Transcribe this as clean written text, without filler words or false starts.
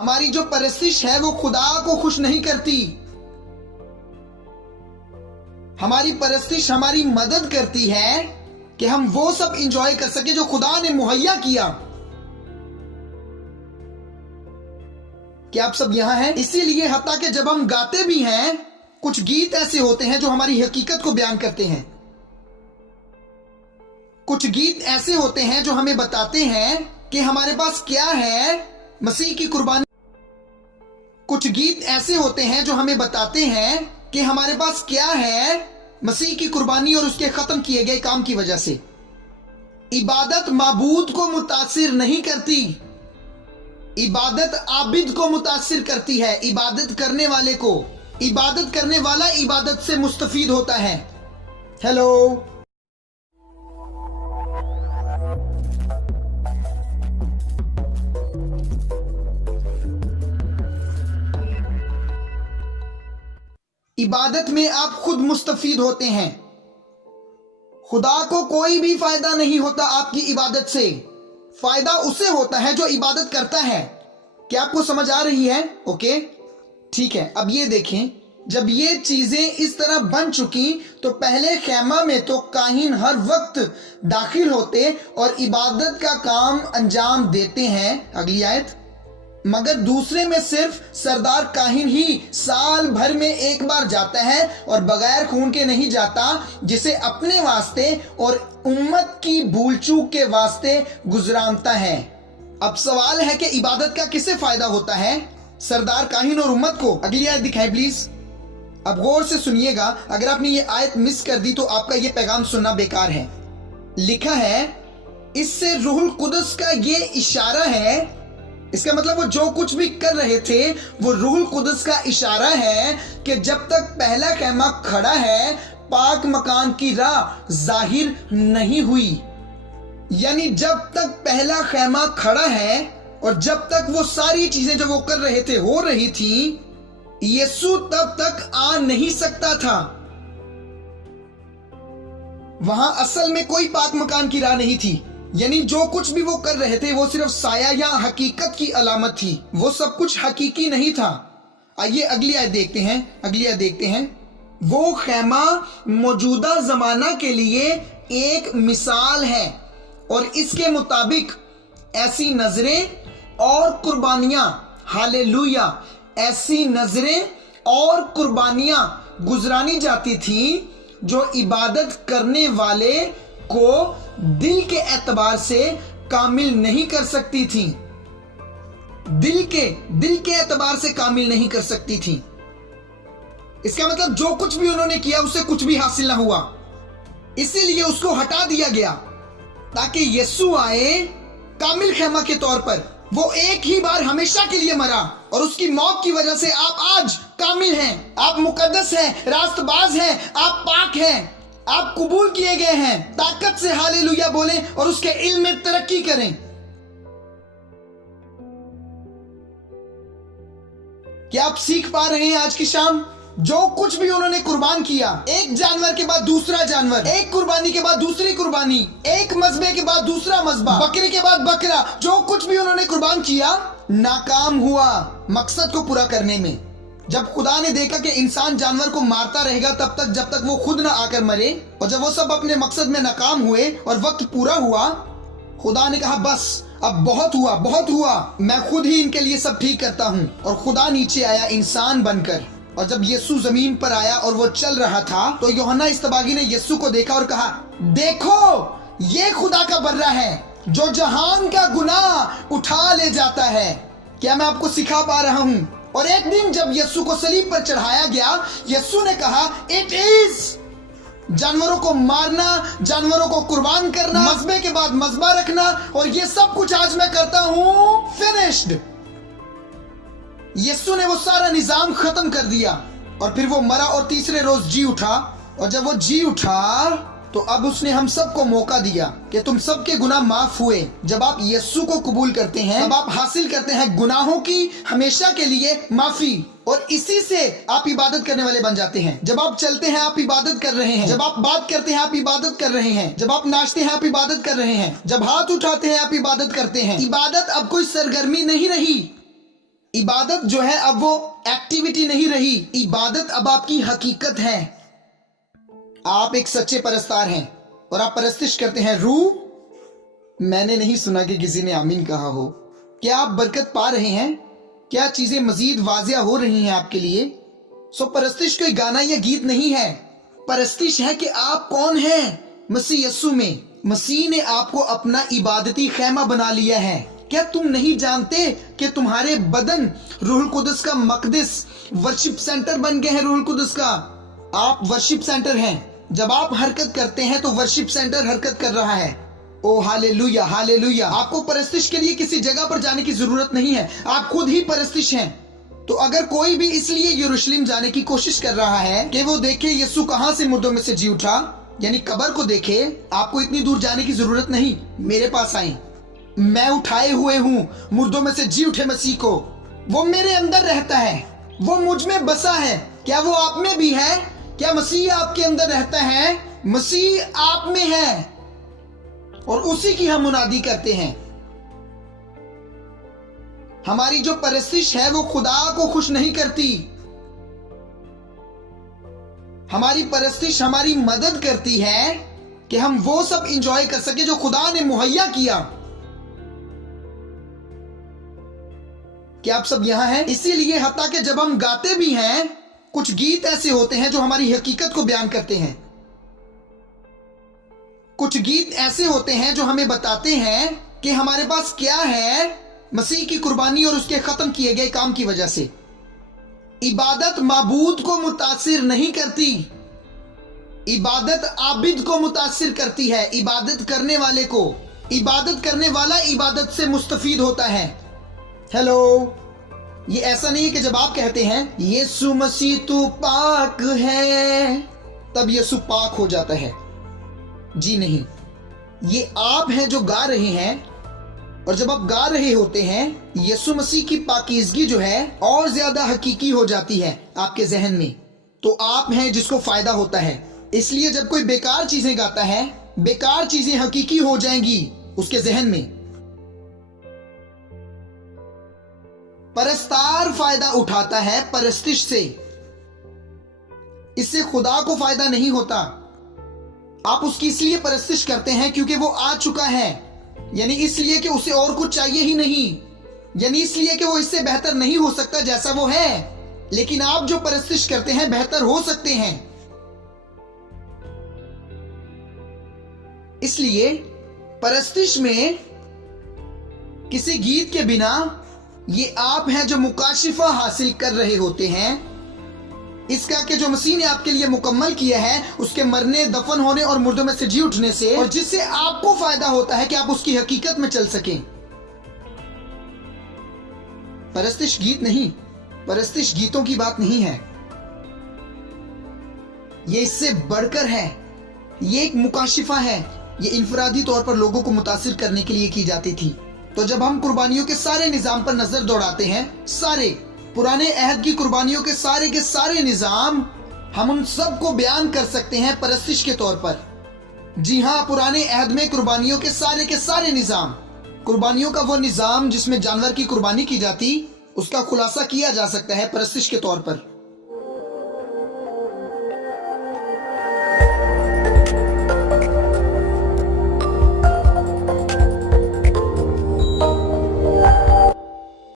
हमारी जो परस्तिश है वो खुदा को खुश नहीं करती। हमारी परस्तिश हमारी मदद करती है कि हम वो सब इंजॉय कर सके जो खुदा ने मुहैया किया। क्या आप सब यहां हैं? इसीलिए हत्ता कि जब हम गाते भी हैं, कुछ गीत ऐसे होते हैं जो हमारी हकीकत को बयान करते हैं। कुछ गीत ऐसे होते हैं जो हमें बताते हैं कि हमारे पास क्या है, मसीह की कुर्बानी। कुछ गीत ऐसे होते हैं जो हमें बताते हैं कि हमारे पास क्या है, मसीह की कुर्बानी और उसके खत्म किए गए काम की वजह से। इबादत माबूद को मुतासिर नहीं करती, इबादत आबिद को मुतासिर करती है, इबादत करने वाले को। इबादत करने वाला इबादत से मुस्तफीद होता है। हेलो, इबादत में आप खुद मुस्तफीद होते हैं। खुदा को कोई भी फायदा नहीं होता आपकी इबादत से। फायदा उसे होता है जो इबादत करता है। क्या आपको समझ आ रही है? ओके, ठीक है। अब ये देखें, जब ये चीजें इस तरह बन चुकी तो पहले खैमा में तो काहिन हर वक्त दाखिल होते और इबादत का काम अंजाम देते हैं। अगली आयत। मगर दूसरे में सिर्फ सरदार काहिन ही साल भर में एक बार जाता है और बगैर खून के नहीं जाता, जिसे अपने वास्ते और उम्मत की भूल चूक के वास्ते गुजरानता है। अब सवाल है कि इबादत का किसे फायदा होता है? सरदार काहिन और उम्मत को। अगली आयत दिखाएं प्लीज। अब गौर से सुनिएगा, अगर आपने ये आयत मिस कर दी तो आपका ये पैगाम सुनना बेकार है। लिखा है, इससे रूहुल कुदस का ये इशारा है। इसका मतलब वो जो कुछ भी कर रहे थे वो रूहुल कुदस का इशारा है कि जब तक पहला खैमा खड़ा है, पाक मकान की राह जाहिर नहीं हुई। यानी जब तक पहला खैमा खड़ा है और जब तक वो सारी चीजें जो वो कर रहे थे हो रही थी, यीशु तब तक आ नहीं सकता था। वहां असल में कोई पाक मकान की राह नहीं थी। यानी जो कुछ भी वो कर रहे थे वो सिर्फ साया या हकीकत की अलामत थी, वो सब कुछ हकीकी नहीं था। आइए अगली आयत देखते हैं। अगली आयत देखते हैं। वो खैमा मौजूदा जमाना के लिए एक मिसाल है और इसके मुताबिक ऐसी नजरें और कुर्बानियां, हालेलुया, ऐसी नजरें और कुर्बानियां गुजरानी जाती थी जो इबादत करने वाले को दिल के एतबार से कामिल नहीं कर सकती थी। दिल के एतबार से कामिल नहीं कर सकती थी। इसका मतलब जो कुछ भी उन्होंने किया उससे कुछ भी हासिल ना हुआ, इसीलिए उसको हटा दिया गया ताकि यीशु आए कामिल खैमा के तौर पर। वो एक ही बार हमेशा के लिए मरा और उसकी मौत की वजह से आप आज कामिल हैं, आप मुकद्दस हैं, रास्तबाज हैं, आप पाक हैं, आप कबूल किए गए हैं। ताकत से हालेलुया बोलें और उसके इल्म में तरक्की करें। क्या आप सीख पा रहे हैं आज की शाम? जो कुछ भी उन्होंने कुर्बान किया, एक जानवर के बाद दूसरा जानवर, एक कुर्बानी के बाद दूसरी कुर्बानी, एक मजबे के बाद दूसरा मजबा, बकरे के बाद बकरा, जो कुछ भी उन्होंने कुर्बान किया नाकाम हुआ मकसद को पूरा करने में। जब खुदा ने देखा कि इंसान जानवर को मारता रहेगा तब तक जब तक वो खुद ना आकर मरे, और जब वो सब अपने मकसद में नाकाम हुए और वक्त पूरा हुआ, खुदा ने कहा बस अब बहुत हुआ, बहुत हुआ, मैं खुद ही इनके लिए सब ठीक करता हूँ। और खुदा नीचे आया इंसान बनकर, और जब यीशु जमीन पर आया और वो चल रहा था तो यूहन्ना इस्तबागी ने यीशु को देखा और कहा, देखो ये खुदा का बर्रा है जो जहान का गुनाह उठा ले जाता है। क्या मैं आपको सिखा पा रहा हूँ? और एक दिन जब यीशु को सलीब पर चढ़ाया गया, यीशु ने कहा इट इज। जानवरों को मारना, जानवरों को कुर्बान करना, मजबे के बाद मजबा रखना, और ये सब कुछ आज मैं करता हूं, फिनिश्ड। यीशु ने वो सारा निजाम खत्म कर दिया और फिर वो मरा और तीसरे रोज जी उठा। और जब वो जी उठा तो अब उसने हम सबको मौका दिया कि तुम सबके गुनाह माफ हुए। जब आप यीशु को कबूल करते हैं तब आप हासिल करते हैं गुनाहों की हमेशा के लिए माफी, और इसी से आप इबादत करने वाले बन जाते हैं। जब आप चलते हैं आप इबादत कर रहे हैं, जब आप बात करते हैं आप इबादत कर रहे हैं, जब आप नाचते हैं आप इबादत कर रहे हैं, जब हाथ उठाते हैं आप इबादत करते हैं। इबादत अब कोई सरगर्मी नहीं रही, इबादत जो है अब वो एक्टिविटी नहीं रही, इबादत अब आपकी हकीकत है। आप एक सच्चे परस्तार हैं और आप परस्तिश करते हैं। रूह, मैंने नहीं सुना कि किसी ने आमीन कहा हो। क्या आप बरकत पा रहे हैं? क्या चीजें मजीद वाजिया हो रही हैं आपके लिए? परस्तिश कोई गाना या गीत नहीं है, परस्तिश है कि आप कौन हैं मसीह यस्सु में। मसीह ने आपको अपना इबादती खैमा बना लिया है। क्या तुम नहीं जानते कि तुम्हारे बदन रूहुल कुदस का मकदस, वर्शिप सेंटर बन गए हैं? रूहुल कुदस का आप वर्शिप सेंटर हैं। जब आप हरकत करते हैं तो वर्शिप सेंटर हरकत कर रहा है। ओ हालेलुया, हालेलुया। आपको परस्तिश के लिए किसी जगह पर जाने की जरूरत नहीं है, आप खुद ही परस्तिश हैं। तो अगर कोई भी इसलिए यरूशलेम जाने की कोशिश कर रहा है कि वो देखे यीशु कहां से मुर्दों में से जी उठा, यानी कब्र को देखे, आपको इतनी दूर जाने की जरूरत नहीं। मेरे पास आए, मैं उठाए हुए हूं मुर्दों में से जी उठे मसीह को। वो मेरे अंदर रहता है, वो मुझ में बसा है। क्या वो आप में भी है? क्या मसीह आपके अंदर रहता है? मसीह आप में है और उसी की हम मुनादी करते हैं। हमारी जो परस्तिश है वो खुदा को खुश नहीं करती। हमारी परस्तिश हमारी मदद करती है कि हम वो सब इंजॉय कर सके जो खुदा ने मुहैया किया। क्या आप सब यहां हैं? इसीलिए हत्ता कि जब हम गाते भी हैं, कुछ गीत ऐसे होते हैं जो हमारी हकीकत को बयान करते हैं। कुछ गीत ऐसे होते हैं जो हमें बताते हैं कि हमारे पास क्या है मसीह की कुर्बानी और उसके खत्म किए गए काम की वजह से। इबादत माबूद को मुतासिर नहीं करती, इबादत आबिद को मुतासिर करती है, इबादत करने वाले को। इबादत करने वाला इबादत से मुस्तफीद होता है। हेलो, ये ऐसा नहीं है कि जब आप कहते हैं यीशु मसीह तू पाक है, तब यीशु पाक हो जाता है। जी नहीं, ये आप हैं जो गा रहे हैं, और जब आप गा रहे होते हैं यीशु मसीह की पाकीज़गी जो है और ज्यादा हकीकी हो जाती है आपके जहन में, तो आप हैं जिसको फायदा होता है। इसलिए जब कोई बेकार चीजें गाता है, बेकार चीजें हकीकी हो जाएंगी उसके जहन में। परस्तार फायदा उठाता है परस्तिश से, इससे खुदा को फायदा नहीं होता। आप उसकी इसलिए परस्तिश करते हैं क्योंकि वो आ चुका है, यानी इसलिए कि उसे और कुछ चाहिए ही नहीं, यानी इसलिए कि वो इससे बेहतर नहीं हो सकता जैसा वो है। लेकिन आप जो परस्तिश करते हैं बेहतर हो सकते हैं। इसलिए परस्तिश में किसी गीत के बिना ये आप हैं जो मुकाशिफा हासिल कर रहे होते हैं इसका कि जो मसीह ने आपके लिए मुकम्मल किया है, उसके मरने, दफन होने और मुर्दों में से जी उठने से, और जिससे आपको फायदा होता है कि आप उसकी हकीकत में चल सकें। परस्तिश गीत नहीं, परस्तिश गीतों की बात नहीं है, ये इससे बढ़कर है। ये एक मुकाशिफा है, ये इनफरादी तौर पर लोगों को मुतासिर करने के लिए की जाती थी। तो जब हम कुर्बानियों के सारे निजाम पर नजर दौड़ाते हैं, सारे पुराने अहद की कुर्बानियों के सारे निजाम, हम उन सब को बयान कर सकते हैं परस्तिश के तौर पर। जी हाँ, पुराने अहद में कुर्बानियों के सारे निजाम, कुर्बानियों का वो निजाम जिसमें जानवर की कुर्बानी की जाती, उसका खुलासा किया जा सकता है परस्तिश के तौर पर।